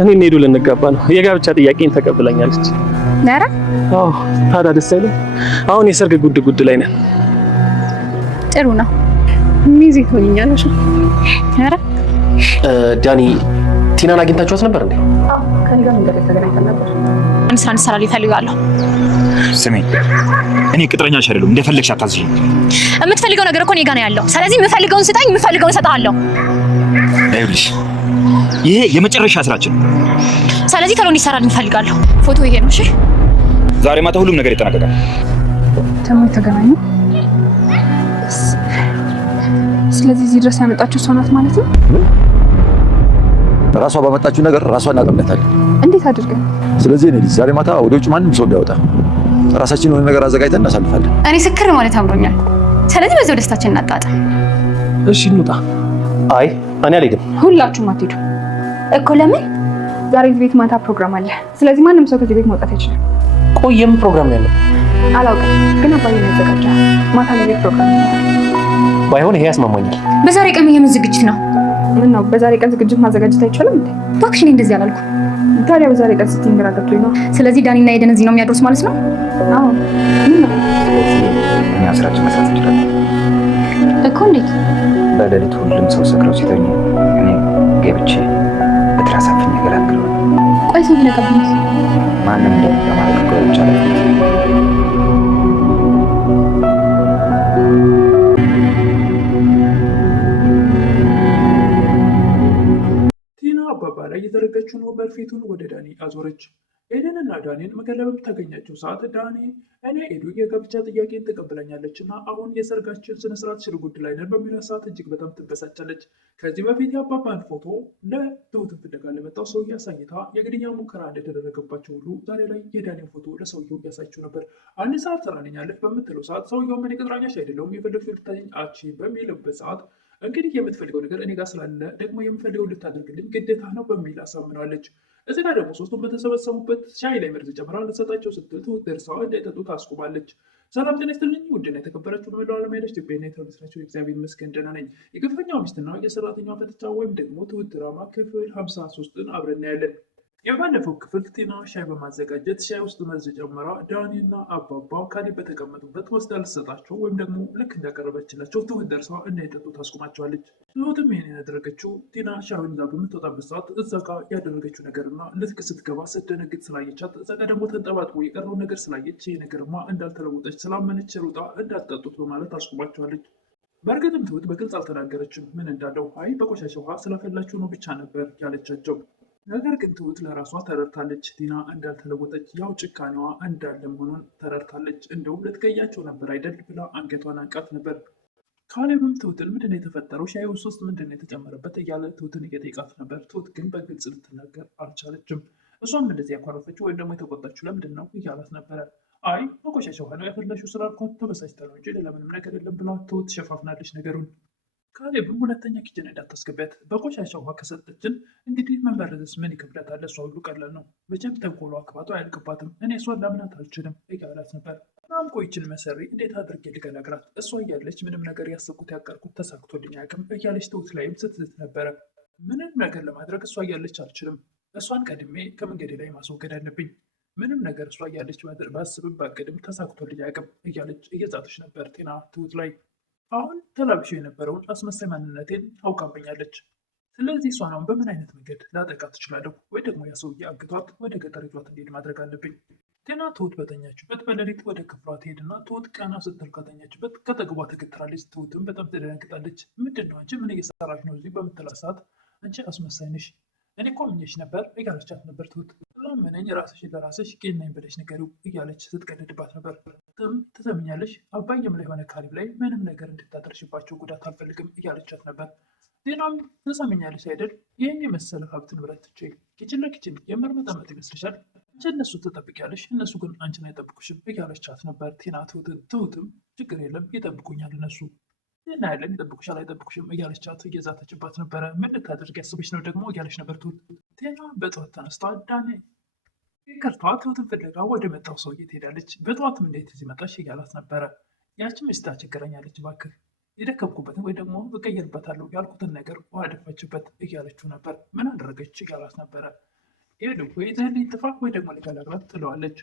እኔ እንሄዱ ልንጋባ ነው። የጋብቻ ጥያቄን ተቀብላኛለች። ነራ? አዎ። ታዲያ ደስ አይልም? አሁን የሰርግ ጉድ ላይ ነን። ጥሩ ነው። ሚዜ ትሆኛለሽ? ነራ? ዳኒ ቲናን አግኝታችኋት ነበር እንዴ? አዎ፣ ከኔ ጋር መንገድ ላይ ተገናኝተን ነበር። አንድ ስራ እንሰራ ልፈልጋለሁ። ስሜ እኔ ቅጥረኛሽ አይደለም፣ እንደፈለግሽ አታዝኝ። የምትፈልገው ነገር እኮ እኔ ጋር ነው ያለው። ስለዚህ የምፈልገውን ስጠኝ፣ የምፈልገውን እሰጥሃለሁ። ይኸውልሽ ይሄ የመጨረሻ ስራችን ነው። ስለዚህ ቶሎ እንዲሰራልኝ እንፈልጋለሁ። ፎቶ ይሄ ነው። እሺ፣ ዛሬ ማታ ሁሉም ነገር ይጠናቀቃል። ተሙ ተገናኙ። ስለዚህ እዚህ ድረስ ያመጣችሁ ሰው ናት ማለት ነው? ራሷ ባመጣችሁ ነገር ራሷ እናቀምጣታለን። እንዴት አድርገን? ስለዚህ እኔ ዛሬ ማታ ወደ ውጭ ማንም ሰው እንዳይወጣ ራሳችን የሆነ ነገር አዘጋጅተን እናሳልፋለን። እኔ ስክር ማለት አምሮኛል። ስለዚህ በዛው ደስታችን እናጣጣም። እሺ እንውጣ። አይ እኔ አልሄድም። ሁላችሁም አትሄዱ እኮ። ለምን? ዛሬ ቤት ማታ ፕሮግራም አለ። ስለዚህ ማንም ሰው ከዚህ ቤት መውጣት አይችልም። ቆየም ፕሮግራም ያለው አላውቅም፣ ግን አባዬ ነው ያዘጋጀው። ማታ ላይ ቤት ፕሮግራም ነው። ባይሆን ይሄ ያስማማኛል። በዛሬ ቀን የምን ዝግጅት ነው? ምን ነው በዛሬ ቀን ዝግጅት ማዘጋጀት አይቻልም እንዴ? እባክሽ እኔ እንደዚህ አላልኩም። ታዲያ በዛሬ ቀን ስትይ ግራ ገብቶኝ ነው። ስለዚህ ዳኒና ኤደን እዚህ ነው የሚያድሩት ማለት ነው? አዎ። ምን ነው እኛ ስራችን መስራት እንችላለን እኮ። እንዴት? በሌሊት ሁሉም ሰው ሰክረው ሲተኙ እኔ ገብቼ በትራስ አፍኜ እገላግለዋለሁ። ቆይ ሰው ይነቀብኝ ማንም እንደማድረግ እኮ ይቻላል። አባባ ላይ የተረገችውን ወንበር ፊቱን ወደ ዳኒ አዞረች። ኤደንና ዳኒን መገለብ በምታገኛቸው ሰዓት ዳኒ እኔ ኤዱ የጋብቻ ጥያቄን ተቀብላኛለች እና አሁን የሰርጋችን ስነስርዓት ሽርጉድ ላይ ነን በሚለው ሰዓት እጅግ በጣም ትበሳጫለች። ከዚህ በፊት የአባባን ፎቶ ለትሁትን ፍለጋ ለመጣው ሰውዬ አሳይታ የግድያ ሙከራ እንደተደረገባቸው ሁሉ ዛሬ ላይ የዳኒን ፎቶ ለሰውየው ያሳይችው ነበር። አንድ ሰዓት ትሰራልኛለች በምትለው ሰዓት ሰውየው ምን ቅጥረኛሽ አይደለሁም የፈለግሽው ልታገኝ አትችይም በሚልበት ሰዓት እንግዲህ የምትፈልገው ነገር እኔ ጋር ስላለ ደግሞ የምፈልገው ልታደርግልኝ ግዴታ ነው በሚል አሳምነዋለች። እዚህ ጋር ደግሞ ሶስቱም በተሰበሰቡበት ሻይ ላይ መርዝ ጨምራ ልትሰጣቸው ስትል ትሁት ደርሳ እንዳይጠጡ ታስቆማለች። ሰላም ጤና ይስጥልኝ ውድና የተከበራችሁ በመላው ዓለም ያለች ኢትዮጵያና የተመሰራችሁ እግዚአብሔር ይመስገን ደህና ነኝ። የግፈኛው ሚስትና የሰራተኛዋ ፍጥጫ ወይም ደግሞ ትሁት ድራማ ክፍል 53ን አብረን እናያለን። የባለፈው ክፍል ቲና ሻይ በማዘጋጀት ሻይ ውስጥ መርዝ ጨምራ ዳኒና አባባ ካሌብ በተቀመጡበት ወስዳ ልትሰጣቸው ወይም ደግሞ ልክ እንዳቀረበችላቸው ትሁት ደርሳ እንዳይጠጡ ታስቆማቸዋለች። ትሁትም ይህን ያደረገችው ቲና ሻዩን ይዛ በምትወጣበት ሰዓት እዛ ጋ ያደረገችው ነገርና ልክ ስትገባ ስትደነግጥ ስላየቻት እዛ ጋ ደግሞ ተንጠባጥቦ የቀረውን ነገር ስላየች ይህ ነገርማ እንዳልተለወጠች ስላመነች ሩጣ እንዳትጠጡት በማለት ታስቆማቸዋለች። በእርግጥም ትሁት በግልጽ አልተናገረችም ምን እንዳለው። አይ በቆሻሻ ውሃ ስላፈላችሁ ነው ብቻ ነበር ያለቻቸው። ነገር ግን ትሁት ለራሷ ተረድታለች። ቲና እንዳልተለወጠች ያው ጭካኔዋ እንዳለ መሆኑን ተረድታለች። እንደውም ልትገያቸው ነበር አይደል ብላ አንገቷን አንቃት ነበር። ካሌብም ትሁትን ምንድን ነው የተፈጠረው? ሻይ ውስጥ ምንድን ነው የተጨመረበት? እያለ ትሁትን እየጠየቃት ነበር። ትሁት ግን በግልጽ ልትናገር አልቻለችም። እሷም እንደዚህ ያኮረፈችው ወይም ደግሞ የተቆጣችው ለምንድን ነው እያላት ነበረ። አይ በቆሻሻ ውሃ ነው ያፈላሽው ስላልኳት ተበሳጭታ ነው እንጂ ሌላ ምንም ነገር የለም ብላ ትሁት ሸፋፍናለች ነገሩን። ካሌብም ሁለተኛ ኪችን እንዳታስገቢያት፣ በቆሻሻ ውሃ ከሰጠችን እንግዲህ መመረዝስ ምን ይከብዳታል? እሷ ሁሉ ቀላል ነው። መቼም ተንኮሏ ክፋቷ አያልቅባትም። እኔ እሷን ላምናት አልችልም እያላት ነበር። እናም ቆይችን መሰሪ እንዴት አድርጌ ልገላግላት? እሷ እያለች ምንም ነገር ያሰብኩት ያቀርኩት ተሳክቶልኝ አያውቅም እያለች ትሁት ላይም ስትዝት ነበረ። ምንም ነገር ለማድረግ እሷ እያለች አልችልም። እሷን ቀድሜ ከመንገዴ ላይ ማስወገድ አለብኝ። ምንም ነገር እሷ እያለች ባስብም ባቅድም ተሳክቶልኝ አያውቅም እያለች እየዛተች ነበር ቲና ትሁት ላይ። አሁን ተላብሾ የነበረውን አስመሳይ ማንነቴን አውቃብኛለች። ስለዚህ እሷን አሁን በምን አይነት መንገድ ላጠቃት ትችላለሁ? ወይ ደግሞ ያ ሰውዬ አግቷት ወደ ገጠር ይዟት እንዲሄድ ማድረግ አለብኝ። ቴና ትሁት በተኛችበት በሌሊት ወደ ክፍሏ ትሄድና ትሁት ቀና ስትል ከተኛችበት ከጠግቧ ተገትራለች። ትሁትም በጣም ትደነግጣለች። ምንድን ነው አንቺ ምን እየሰራች ነው እዚህ በምትላት ሰዓት አንቺ አስመሳይ ነሽ፣ እኔ እኮ አምኜሽ ነበር እያለቻት ነበር። ትሁት ላመነኝ ራስሽን ለራስሽ ቄል ነኝ ብለሽ ንገሪው እያለች ስትቀልድባት ነበር። ትሰምኛለሽ? አባዬም ላይ ሆነ ካሌብ ላይ ምንም ነገር እንድታደርሽባቸው ጉዳት አልፈልግም እያለቻት ነበር። ዜናም ትሰምኛለሽ አይደል? ይህን የመሰለ ሀብት ንብረት ትቼ ኪችን ለኪችን የምርመጠመጥ ይመስልሻል? አንቺ እነሱ ትጠብቂያለሽ፣ እነሱ ግን አንቺን አይጠብቁሽም እያለቻት ነበር ቲና ትሁትን። ትሁትም ችግር የለም ይጠብቁኛል እነሱ እና ያለን ይጠብቁሻል አይጠብቁሽም እያለቻት እየዛተችባት ነበረ። ምን ልታደርግ ያስበሽ ነው ደግሞ እያለች ነበር ትሁት። ቴና በጠዋት ተነስታ ዳኒ ይቅርታ ትሁትን ፍለጋ ወደ መጣው ሰውዬ ትሄዳለች። በጠዋትም እንዴት እዚህ መጣሽ እያላት ነበረ። ያችም ሚስት አስቸግረኛለች፣ እባክህ የደከምኩበትን ወይ ደግሞ እቀየርበታለሁ ያልኩትን ነገር ውሃ ደፋችበት እያለችው ነበር። ምን አደረገች እያላት ነበረ። ኤዱ ወይ ይዘህልኝ ጥፋ ወይ ደግሞ ሊገላግላት ትለዋለች።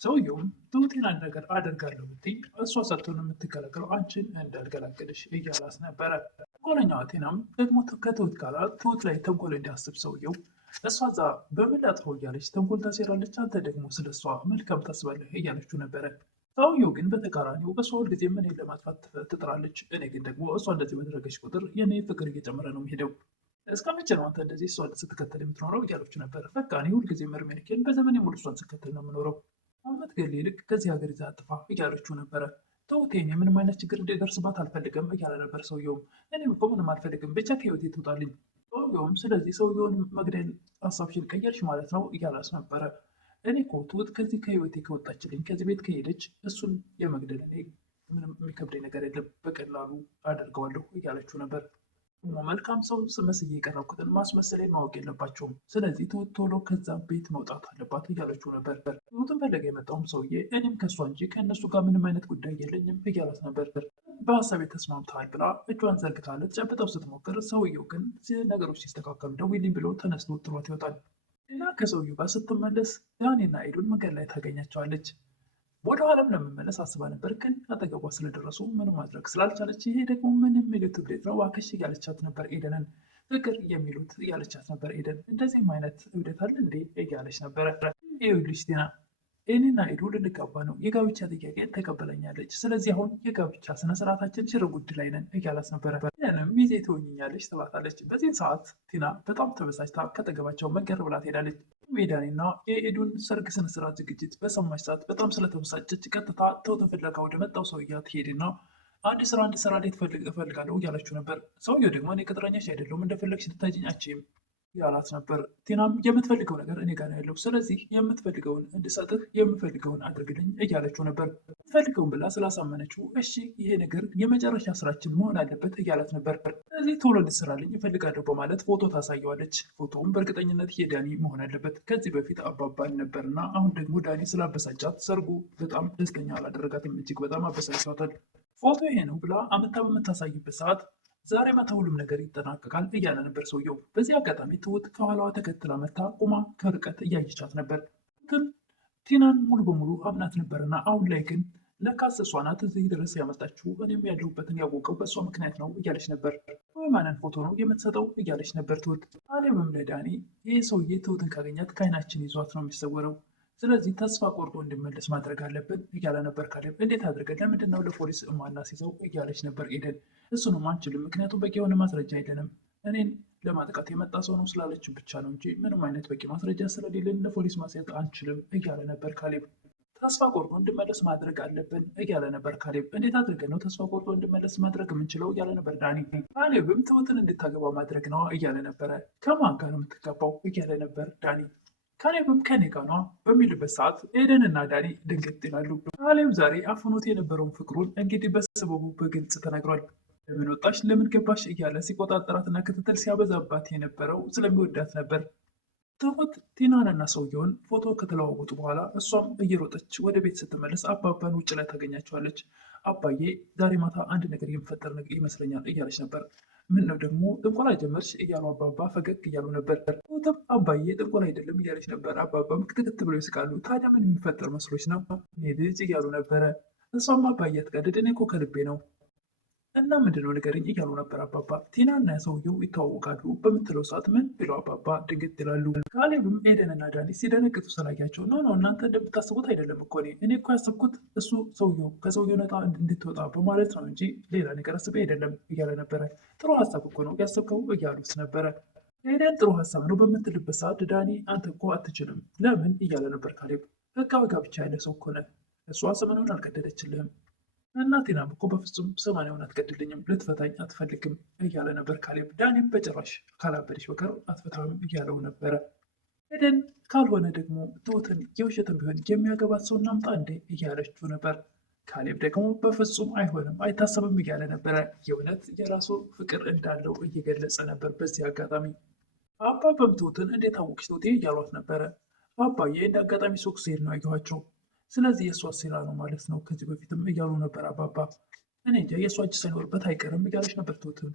ሰውየውም ትሁቴን አንድ ነገር አደርጋለሁ ብትይ እሷ ሳትሆን የምትገላገለው አንቺን እንዳልገላገልሽ እያላት ነበረ። ተንኮለኛዋ ቲናም ደግሞ ከትሁት ጋር ትሁት ላይ ተንኮል እንዲያስብ ሰውየው እሷ እዛ በምን ላጥፈው እያለች ተንኮል ታሴራለች፣ አንተ ደግሞ ስለ እሷ መልካም ታስባለህ እያለችው ነበረ። ሰውየው ግን በተቃራኒው እሷ ሁልጊዜ እኔን ለማጥፋት ትጥራለች፣ እኔ ግን ደግሞ እሷ እንደዚህ በደረገች ቁጥር የኔ ፍቅር እየጨመረ ነው የሚሄደው። እስከ መቼ ነው አንተ እንደዚህ እሷን ስትከተል የምትኖረው እያለችው ነበረ። በቃ እኔ ሁልጊዜ መርሜሪኬን በዘመኔ ሙሉ እሷን ስከተል ነው የምኖረው፣ አመት ገሌ ይልቅ ከዚህ ሀገር ይዛ አጥፋ እያለችው ነበረ። ትሁቴን ምንም አይነት ችግር እንዲደርስባት አልፈልግም እያለ ነበር ሰውየውም። እኔም እኮ ምንም አልፈልግም ብቻ ከህይወቴ ትውጣልኝ። ሰውየውም ስለዚህ ሰውየውን መግደል ሀሳብሽን ቀየርሽ ማለት ነው እያላት ነበረ። እኔ እኮ ትሁት ከዚህ ከህይወቴ ከወጣችልኝ ከዚህ ቤት ከሄደች እሱን የመግደል እኔ ምንም የሚከብደኝ ነገር የለም በቀላሉ አደርገዋለሁ እያለችው ነበር። መልካም ሰው መስዬ የቀረብኩትን ማስመሰሌን ማወቅ የለባቸውም። ስለዚህ ትሁት ቶሎ ከዛ ቤት መውጣት አለባት እያለችው ነበር። ትሁትን ፈለገ የመጣውም ሰውዬ እኔም ከእሷ እንጂ ከእነሱ ጋር ምንም አይነት ጉዳይ የለኝም እያላት ነበር። በሀሳቤ ተስማምተዋል ብላ እጇን ዘርግታ ልትጨብጠው ስትሞክር ሰውየው ግን ነገሮች ሲስተካከሉ ደውይልኝ ብሎ ተነስቶ ጥሯት ይወጣል። ሌላ ከሰውየው ጋር ስትመለስ ዳኒና ኤዱን መንገድ ላይ ታገኛቸዋለች። ወደ ኋላም ለመመለስ አስባ ነበር፣ ግን አጠገቧ ስለደረሱ ምንም ማድረግ ስላልቻለች ይሄ ደግሞ ምን የሚሉት እብደት ነው እባክሽ እያለቻት ነበር። ኤደንን ፍቅር የሚሉት እያለቻት ነበር። ኤደን እንደዚህም አይነት እብደት አለ እንዴ እያለች ነበረ። ይኸውልሽ ቲና እኔና ኤዱ ልንጋባ ነው፣ የጋብቻ ጥያቄ ተቀበለኛለች። ስለዚህ አሁን የጋብቻ ስነስርዓታችን ሽርጉድ ላይ ነን እያላት ነበረ። ያንም ሚዜ ትሆኝኛለች ትላታለች። በዚህን ሰዓት ቲና በጣም ተበሳጭታ ከጠገባቸው መንገር ብላ ትሄዳለች። ሜዳኔና የኤዱን ሰርግ ስነስርዓት ዝግጅት በሰማች ሰዓት በጣም ስለተበሳጨች ቀጥታ ትሁትን ፍለጋ ወደ መጣው ሰውዬ ትሄድና አንድ ስራ እንድሰራልኝ እፈልጋለሁ እያለችው ነበር። ሰውዬው ደግሞ እኔ ቅጥረኛሽ አይደለሁም እንደፈለግሽ ልታጅኝ አችም ያላት ነበር። ቲናም የምትፈልገው ነገር እኔ ጋር ነው ያለው፣ ስለዚህ የምትፈልገውን እንድሰጥህ የምፈልገውን አድርግልኝ እያለችው ነበር። የምትፈልገውን ብላ ስላሳመነችው እሺ ይሄ ነገር የመጨረሻ ስራችን መሆን አለበት እያላት ነበር። ስለዚህ ቶሎ እንድትሰራልኝ እፈልጋለሁ በማለት ፎቶ ታሳየዋለች። ፎቶውም በእርግጠኝነት የዳኒ መሆን አለበት። ከዚህ በፊት አባባል ነበርና አሁን ደግሞ ዳኒ ስላበሳጫት ሰርጉ በጣም ደስተኛ አላደረጋትም፣ እጅግ በጣም አበሳጭቷታል። ፎቶ ይሄ ነው ብላ አመታ በምታሳይበት ሰዓት ዛሬ ማታ ሁሉም ነገር ይጠናቀቃል እያለ ነበር ሰውየው። በዚህ አጋጣሚ ትሁት ከኋላዋ ተከትላ መታ ቁማ ከርቀት እያየቻት ነበር። ግን ቲናን ሙሉ በሙሉ አምናት ነበርና አሁን ላይ ግን ለካስ እሷ ናት እዚህ ድረስ ያመጣችው፣ እኔም ያለሁበትን ያወቀው በእሷ ምክንያት ነው እያለች ነበር። የማንን ፎቶ ነው የምትሰጠው እያለች ነበር ትሁት። አሊብም ለዳኒ ይህ ሰውዬ ትሁትን ካገኛት ከዓይናችን ይዟት ነው የሚሰወረው፣ ስለዚህ ተስፋ ቆርጦ እንዲመለስ ማድረግ አለብን እያለ ነበር ካሌብ። እንዴት አድርገን ለምንድን ነው ለፖሊስ ማናስይዘው እያለች ነበር ኤደን። እሱንም አንችልም፣ ምክንያቱም በቂ የሆነ ማስረጃ የለንም፣ እኔን ለማጥቃት የመጣ ሰው ነው ስላለችን ብቻ ነው እንጂ ምንም አይነት በቂ ማስረጃ ስለሌለን ለፖሊስ ማስያዝ አንችልም እያለ ነበር ካሌብ። ተስፋ ቆርጦ እንዲመለስ ማድረግ አለብን እያለ ነበር ካሌብ። እንዴት አድርገን ነው ተስፋ ቆርጦ እንዲመለስ ማድረግ የምንችለው እያለ ነበር ዳኒ። ካሌብም ትሁትን እንድታገባ ማድረግ ነው እያለ ነበረ። ከማን ጋር ነው የምትገባው እያለ ነበር ዳኒ። ካሌብም ከኔ ጋር ነው በሚልበት ሰዓት ኤደን እና ዳኒ ድንገት ይላሉ። ካሌብ ዛሬ አፍኖት የነበረውን ፍቅሩን እንግዲህ በሰበቡ በግልጽ ተናግሯል። ለምን ወጣሽ ለምን ገባሽ እያለ ሲቆጣጠራትና ክትትል ሲያበዛባት የነበረው ስለሚወዳት ነበር። ትሁት ቲናንና ሰውየውን ፎቶ ከተለዋወጡ በኋላ እሷም እየሮጠች ወደ ቤት ስትመለስ አባባን ውጭ ላይ ታገኛቸዋለች። አባዬ ዛሬ ማታ አንድ ነገር የሚፈጠር ነገር ይመስለኛል እያለች ነበር። ምን ነው ደግሞ ጥንቆላ ጀመርሽ እያሉ አባባ ፈገግ እያሉ ነበር። ትሁትም አባዬ ጥንቆላ አይደለም እያለች ነበር። አባባም ክትክት ብለው ይስቃሉ። ታዲያ ምን የሚፈጠር መስሎች ነው ልጅ እያሉ ነበረ። እሷም አባዬ አትቀድድ፣ እኔ እኮ ከልቤ ነው እና ምንድነው ንገረኝ እያሉ ነበር አባባ። ቲና እና ሰውየው ይተዋወቃሉ በምትለው ሰዓት ምን ብለው አባባ ድንገት ይላሉ። ካሌብም ኤደንና ዳኒ ሲደነግጡ ስላያቸው ነው እናንተ እንደምታስቡት አይደለም እኮ እኔ እኮ ያሰብኩት እሱ ከሰውየው ነጣ እንድትወጣ በማለት ነው እንጂ ሌላ ነገር አስቤ አይደለም እያለ ነበረ። ጥሩ ሀሳብ እኮ ነው ያሰብከው እያሉት ነበረ። ኤደን ጥሩ ሀሳብ ነው በምትልበት ሰዓት ዳኒ አንተ እኮ አትችልም ለምን እያለ ነበር ካሌብ። ህጋዊ ጋብቻ ያለ ሰው እኮ ነህ፣ እሷ ሰመኑን አልቀደደችልህም እና ቲናም እኮ በፍጹም ሰማንያውን አትገድልኝም፣ ልትፈታኝ አትፈልግም እያለ ነበር ካሌብ። ዳኒም በጭራሽ ካላበደች በቀር አትፈታም እያለው ነበረ። ኤደን ካልሆነ ደግሞ ትሁትን የውሸትም ቢሆን የሚያገባት ሰው እናምጣ እንዴ እያለችው ነበር። ካሌብ ደግሞ በፍጹም አይሆንም አይታሰብም እያለ ነበረ። የእውነት የራሱ ፍቅር እንዳለው እየገለጸ ነበር። በዚህ አጋጣሚ አባባም ትሁትን እንዴት አወቅሽ ትሁቴ እያሏት ነበረ። አባዬ እንደ አጋጣሚ ሱቅ ስሄድ ነው ያየኋቸው፣ ስለዚህ የእሷ ሴራ ነው ማለት ነው ከዚህ በፊትም እያሉ ነበር አባባ። እኔ እንጃ የእሷ እጅ ሳይኖርበት አይቀርም እያለች ነበር ትሁትን።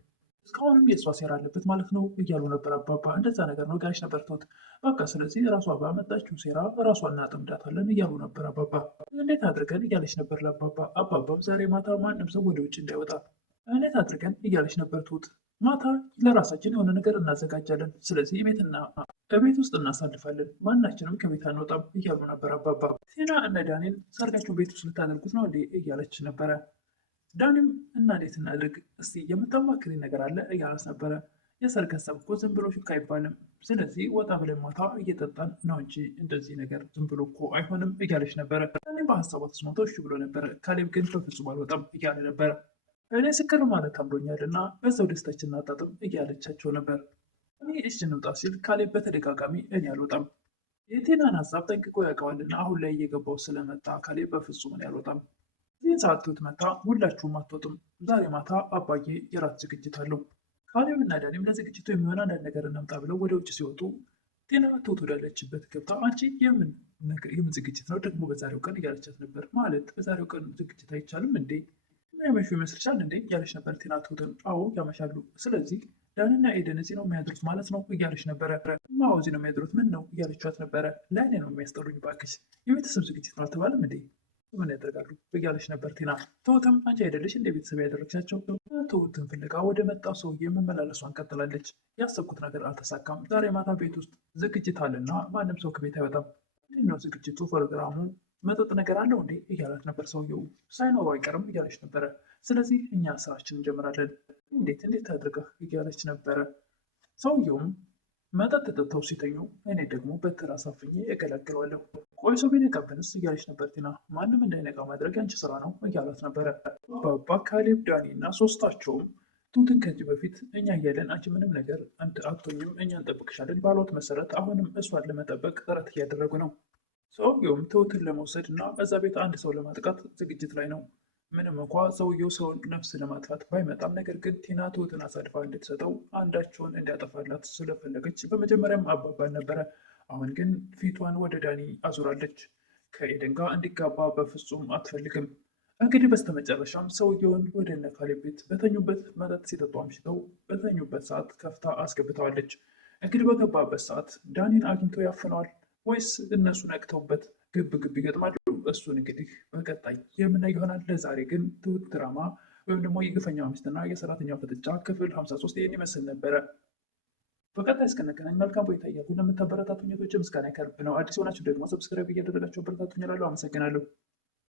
እስካሁንም የእሷ ሴራ አለበት ማለት ነው እያሉ ነበር አባባ። እንደዛ ነገር ነው ጋሽ ነበር ትሁት። በቃ ስለዚህ ራሷ ባመጣችው ሴራ ራሷ እናጠምዳታለን እያሉ ነበር አባባ። እንዴት አድርገን እያለች ነበር ለአባባ። አባባም ዛሬ ማታ ማንም ሰው ወደ ውጭ እንዳይወጣ እንዴት አድርገን እያለች ነበር ትሁት። ማታ ለራሳችን የሆነ ነገር እናዘጋጃለን። ስለዚህ ቤት ውስጥ እናሳልፋለን። ማናችንም ከቤት አንወጣም እያሉ ነበር አባባ። ቲና እነ ዳኒን ሰርጋችሁን ቤት ውስጥ ልታደርጉት ነው እንዴ እያለች ነበረ። ዳኒም እና እንዴት እናድርግ እስቲ የምታማክሪ ነገር አለ እያለች ነበረ። የሰርግ ሀሳብ እኮ ዝም ብሎ ሹክ አይባልም። ስለዚህ ወጣ ብለን ማታ እየጠጣን ነው እንጂ እንደዚህ ነገር ዝም ብሎ እኮ አይሆንም እያለች ነበረ። ዳኒም በሀሳቧ ተስማምቶ እሺ ብሎ ነበረ። ካሌብ ግን በፍጹም አልወጣም እያለ ነበረ። እኔ ስክር ማለት አምሮኛል እና በዛው ደስታችን እናጣጥም እያለቻቸው ነበር። እኔ እሺ እንውጣ ሲል ካሌብ በተደጋጋሚ እኔ አልወጣም የቴናን ሀሳብ ጠንቅቆ ያውቀዋልና አሁን ላይ እየገባው ስለመጣ ካሌብ በፍጹም እኔ አልወጣም። ይህን ሰዓት ትሁት መታ ሁላችሁም አትወጡም፣ ዛሬ ማታ አባዬ የራት ዝግጅት አለው። ካሌብ እና ዳኒም ለዝግጅቱ የሚሆን አንዳንድ ነገር እናምጣ ብለው ወደ ውጭ ሲወጡ ቴና ትሁት ወዳለችበት ገብታ አንቺ የምን ዝግጅት ነው ደግሞ በዛሬው ቀን እያለቻት ነበር። ማለት በዛሬው ቀን ዝግጅት አይቻልም እንዴ? ያመሹ ይመስልሻል እንዴ እያለች ነበር ቴና ትሁትን። አዎ ያመሻሉ። ስለዚህ ዳንና ኤደን እዚህ ነው የሚያድሩት ማለት ነው እያለች ነበረ። አዎ እዚህ ነው የሚያድሩት። ምን ነው እያለቻት ነበረ። ለእኔ ነው የሚያስጠሩኝ ባክሽ፣ የቤተሰብ ዝግጅት ነው አልተባለም እንዴ? ምን ያደርጋሉ እያለች ነበር ቴና። ትሁትም አንቺ አይደለሽ እንደ ቤተሰብ ያደረግሻቸው? ትሁትን ፍለጋ ወደ መጣው ሰውዬ መመላለሷን ቀጥላለች። ያሰብኩት ነገር አልተሳካም። ዛሬ ማታ ቤት ውስጥ ዝግጅት አለና ማንም ሰው ከቤት አይወጣም። ምንድን ነው ዝግጅቱ? ፕሮግራሙ መጠጥ ነገር አለው እንዴ እያላት ነበር። ሰውየው ሳይኖሩ አይቀርም እያለች ነበረ። ስለዚህ እኛ ስራችን እንጀምራለን። እንዴት አድርገህ እያለች ነበረ። ሰውየውም መጠጥ ጠጥተው ሲተኙ እኔ ደግሞ በትር አሳፍኜ እገላግለዋለሁ። ቆይ ሰው ቢነቃብንስ እያለች ነበር ቲና። ማንም እንዳይነቃ ማድረግ አንቺ ስራ ነው እያላት ነበረ። አባባ፣ ካሌብ፣ ዳኒ እና ሶስታቸውም ትሁትን ከዚህ በፊት እኛ እያለን አንቺ ምንም ነገር አትሆኝም፣ እኛ እንጠብቅሻለን ባሏት መሰረት አሁንም እሷን ለመጠበቅ ጥረት እያደረጉ ነው። ሰውየውም ትሁትን ለመውሰድ እና እዛ ቤት አንድ ሰው ለማጥቃት ዝግጅት ላይ ነው። ምንም እንኳ ሰውየው ሰውን ነፍስ ለማጥፋት ባይመጣም፣ ነገር ግን ቲና ትሁትን አሳልፋ እንድትሰጠው አንዳቸውን እንዲያጠፋላት ስለፈለገች በመጀመሪያም አባባል ነበረ። አሁን ግን ፊቷን ወደ ዳኒ አዙራለች። ከኤደን ጋር እንዲጋባ በፍጹም አትፈልግም። እንግዲህ በስተመጨረሻም ሰውየውን ወደ እነ ካሌብ ቤት በተኙበት መጠጥ ሲጠጡ አምሽተው በተኙበት ሰዓት ከፍታ አስገብተዋለች። እንግዲህ በገባበት ሰዓት ዳኒን አግኝቶ ያፍነዋል ወይስ እነሱ ነቅተውበት ግብ ይገጥማሉ? እሱን እንግዲህ በቀጣይ የምናይ ይሆናል። ለዛሬ ግን ትሁት ድራማ ወይም ደግሞ የግፈኛው ሚስትና የሰራተኛው ፍጥጫ ክፍል 53 ይህን ይመስል ነበረ። በቀጣይ እስክንገናኝ መልካም ቆይታ እያልኩ ለምታበረታቱኝ እህቶቼ ምስጋና ከልብ ነው። አዲስ የሆናችሁ ደግሞ ሰብስክራይብ እያደረጋችሁ አበረታቱኝ እላለሁ። አመሰግናለሁ።